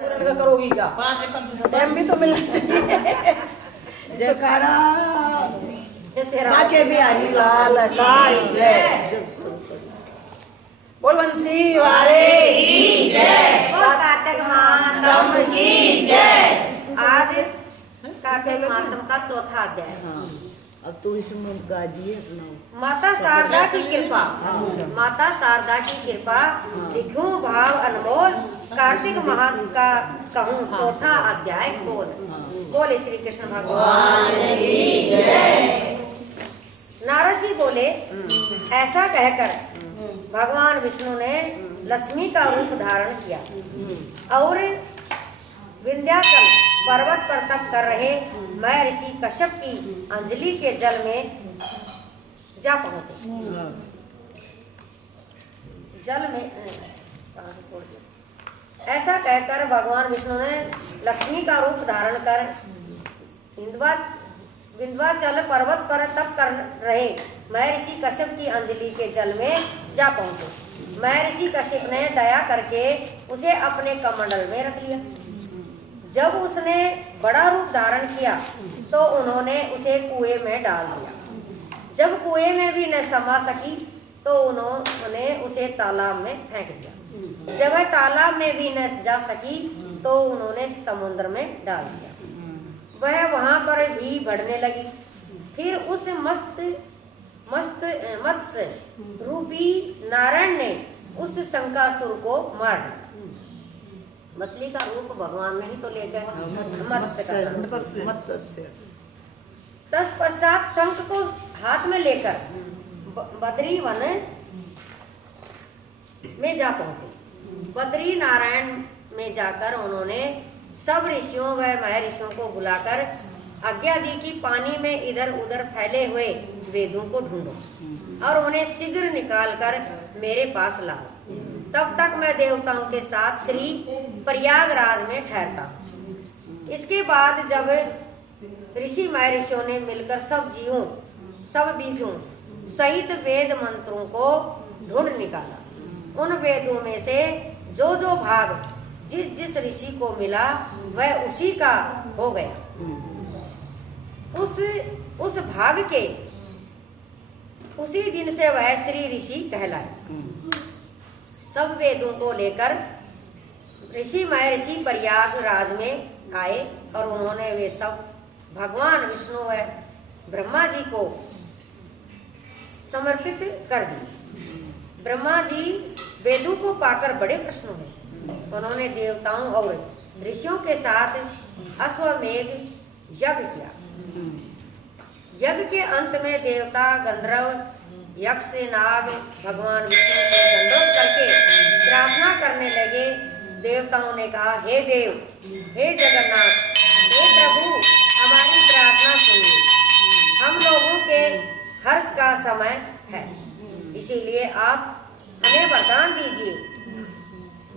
करोगी क्या? टाइम भी तो मिलना चाहिए। जयकारा बाके बिहारी लाल की जय। बोल बंसी वाले की जय। बोल कार्तिक मातम की जय। आज कार्तिक मातम का चौथा अध्याय। अब तू इसमें गा दिए अपना। माता शारदा की कृपा। माता शारदा की कृपा लिखूं भाव अनमोल। कार्तिक माह का कहूँ चौथा अध्याय बोल। बोले श्री कृष्ण भगवान की जय। नारद जी बोले, ऐसा कहकर भगवान विष्णु ने लक्ष्मी का रूप धारण किया और विंध्याचल पर्वत पर तप कर रहे मैं ऋषि कश्यप की अंजलि के जल में जा पहुंचे। जल में ऐसा कहकर भगवान विष्णु ने लक्ष्मी का रूप धारण कर विंध्याचल पर्वत पर तप कर रहे मैं ऋषि कश्यप की अंजलि के जल में जा पहुंचे। मैं ऋषि कश्यप ने दया करके उसे अपने कमंडल में रख लिया। जब उसने बड़ा रूप धारण किया तो उन्होंने उसे कुएं में डाल दिया। जब कुएं में भी न समा सकी तो उन्होंने उसे तालाब में फेंक दिया। जब वह तालाब में भी न जा सकी तो उन्होंने समुद्र में डाल दिया। वह वहां पर भी बढ़ने लगी। फिर उस मत्स्य रूपी नारायण ने उस शंकासुर को मार डाला। मछली का रूप भगवान ने ही तो लेकर मत्स्य। तत्पश्चात शंख को हाथ में लेकर बद्री वन में जा पहुंचे। बद्री नारायण में जाकर उन्होंने सब ऋषियों व महर्षियों को बुलाकर आज्ञा दी कि पानी में इधर उधर फैले हुए वेदों को ढूंढो और उन्हें शीघ्र निकाल कर मेरे पास लाओ। तब तक मैं देवताओं के साथ श्री प्रयागराज में ठहरता हूँ। इसके बाद जब ऋषि महर्षियों ने मिलकर सब बीजों सहित वेद मंत्रों को ढूंढ निकाला, उन वेदों में से जो भाग जिस ऋषि को मिला वह उसी का हो गया। उस भाग के उसी दिन से वह श्री ऋषि कहलाए। सब वेदों को लेकर ऋषि महर्षि प्रयागराज में आए और उन्होंने वे सब भगवान विष्णु व ब्रह्मा जी को समर्पित कर दी। ब्रह्मा जी वेदों को पाकर बड़े प्रसन्न हुए। उन्होंने देवताओं और ऋषियों के साथ अश्वमेध यज्ञ किया। यज्ञ के अंत में देवता गंधर्व यक्ष नाग भगवान विष्णु को दंडोत करके प्रार्थना करने लगे। देवताओं ने कहा, हे देव, हे जगन्नाथ, हे प्रभु, हमारी प्रार्थना सुनिए। हम लोगों के हर्ष का समय है, इसीलिए आप हमें वरदान दीजिए।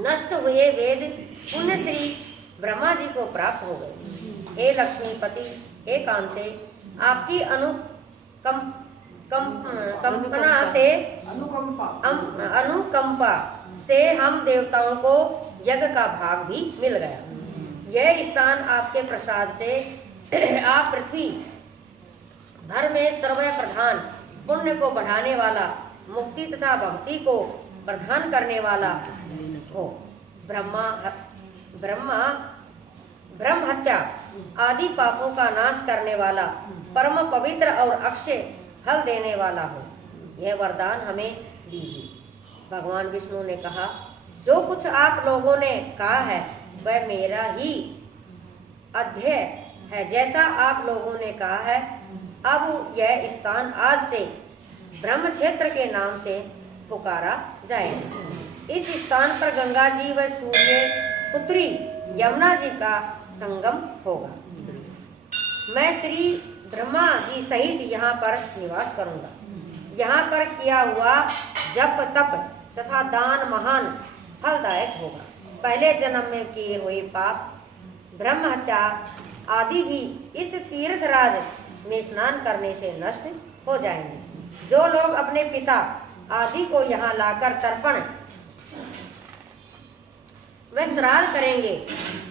नष्ट हुए वेद पुण्य श्री ब्रह्मा जी को प्राप्त हो गए। हे लक्ष्मीपति, हे कांते, आपकी अनुकंपा से हम देवताओं को यज्ञ का भाग भी मिल गया। यह स्थान आपके प्रसाद से आप पृथ्वी भर में सर्वप्रधान, पुण्य को बढ़ाने वाला, मुक्ति तथा भक्ति को प्रदान करने वाला हो। ब्रह्म हत्या आदि पापों का नाश करने वाला, परम पवित्र और अक्षय फल देने वाला हो। यह वरदान हमें दीजिए। भगवान विष्णु ने कहा, जो कुछ आप लोगों ने कहा है वह मेरा ही अध्यय है। जैसा आप लोगों ने कहा है, अब यह स्थान आज से ब्रह्म क्षेत्र के नाम से पुकारा जाएगा। इस स्थान पर गंगा जी व सूर्य पुत्री यमुना जी का संगम होगा। मैं श्री ब्रह्मा जी सहित यहाँ पर निवास करूँगा। यहाँ पर किया हुआ जप तप तथा दान महान फलदायक होगा। पहले जन्म में किए हुए पाप, ब्रह्म हत्या आदि भी इस तीर्थराज में स्नान करने से नष्ट हो जाएंगे। जो लोग अपने पिता आदि को यहाँ लाकर तर्पण व श्राद्ध करेंगे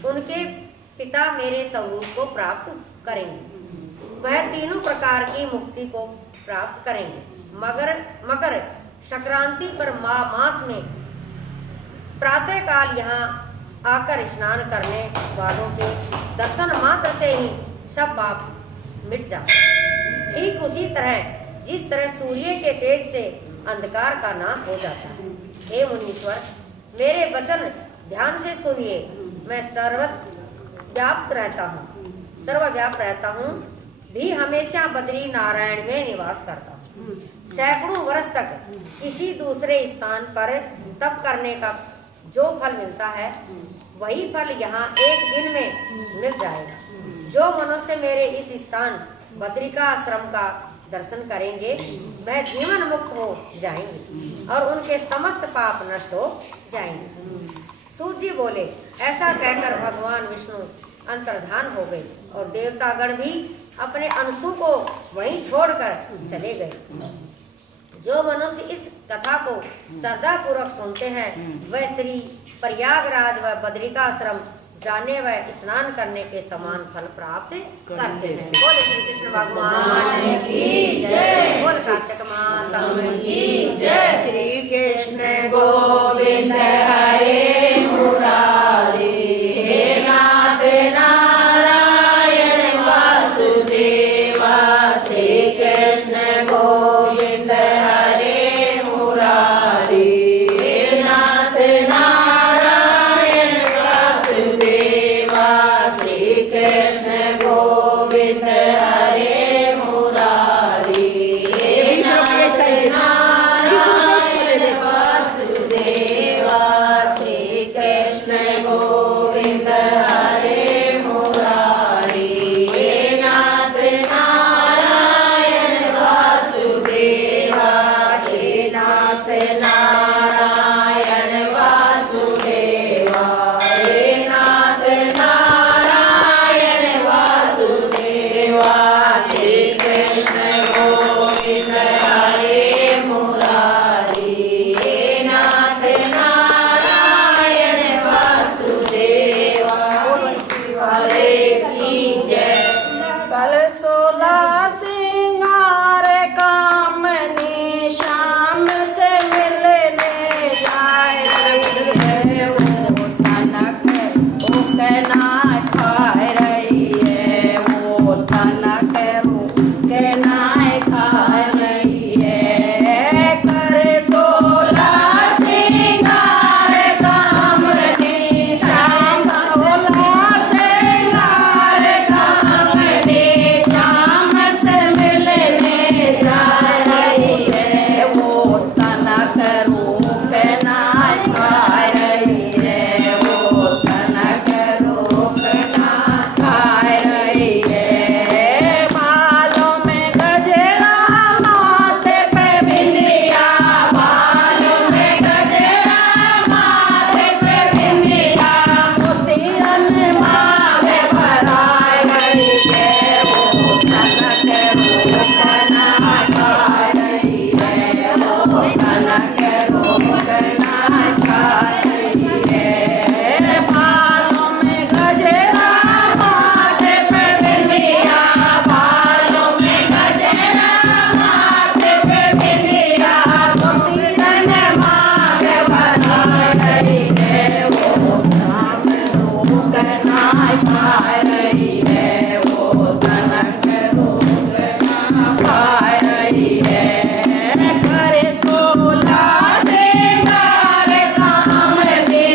उनके पिता मेरे स्वरूप को प्राप्त करेंगे। वह तीनों प्रकार की मुक्ति को प्राप्त करेंगे। मकर संक्रांति पर मास में प्रातः काल यहाँ आकर स्नान करने वालों के दर्शन मात्र से ही सब पाप मिट जाते। ठीक उसी तरह जिस तरह सूर्य के तेज से अंधकार का नाश हो जाता है। हे मुनीश्वर, मेरे वचन ध्यान से सुनिए। मैं सर्वव्याप्त रहता हूँ भी हमेशा बद्री नारायण में निवास करता हूँ। सैकड़ों वर्ष तक किसी दूसरे स्थान पर तप करने का जो फल मिलता है वही फल यहाँ एक दिन में मिल जाएगा। जो मनुष्य मेरे इस स्थान बद्रिका आश्रम का दर्शन करेंगे वह जीवन मुक्त हो जाएंगे और उनके समस्त पाप नष्ट हो जाएंगे। सूत जी बोले, ऐसा कहकर भगवान विष्णु अंतर्धान हो गए और देवतागण भी अपने अंशों को वहीं छोड़कर चले गए। जो मनुष्य इस कथा को श्रद्धापूर्वक सुनते हैं वह श्री प्रयागराज व बद्रिकाश्रम जाने व स्नान करने के समान फल प्राप्त करते हैं। बोले श्री कृष्ण भगवान की जय। बोल कार्तिक माता की जय। श्री कृष्ण गोविंद हरे मुरारी, हे नाथ नारायण वासुदेवा। श्री कृष्ण गोविंद हरे मुरारी, हे नाथ नारायण वासुदेवा। श्री कृष्ण गोविंद हरे मुरारी, हे नाथ नारायण वासुदेवा। श्री कृष्ण गोविंद हरे मुरारी, हे नाथ नारायण वासुदेवा। हे नाथ नारायण वासुदेवा। हे नाथ नारायण वासुदेवा। श्री कृष्ण गोविंद हरे मुरारी, हे नाथ नारायण वासुदेवा। हरे की जय। कल 16 सिंगार कामनी शाम से मिलने जाए रही। वो तनक उकना खा रही है। वो तनक उकना खा रही है। कर 16 सिंगार कामनी शाम। 16 सिंगार कामनी शाम से मिलने जा रही है। वो तनक रोकना खा रही है। वो तनक रोकना खा रही है। बालों में गजरा माथे पे बिंदिया। बालों में गजरा माथे पे बिंदिया। मोतियन मांग भराए गई है। वो तनक रोकना खा रही है। वो तनक रोकना खा रही है। बालों में गजरा माथे पे बिंदिया। बालों में गजरा माथे पे बिंदिया। मोतियन मांग भराए गई है। वो नाम रोकना खा रही है। वो तनक रोकना खा रही है। करे 16 सिंगार कामनी।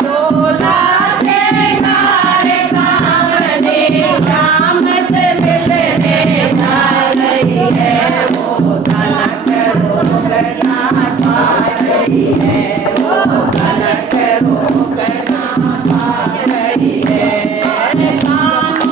16 सिंगार कामनी शाम से मिलने जा रही है। वो तनक रोकना खा रही है। वो तनक रोकना खा रही है। काम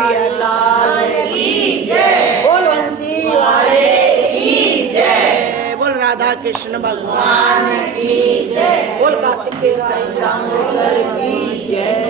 बिहारी लाल की जय। बोल बंसी वाले की जय। बोल राधा कृष्ण भगवान की जय। बोल कार्तिकेय राम की जय।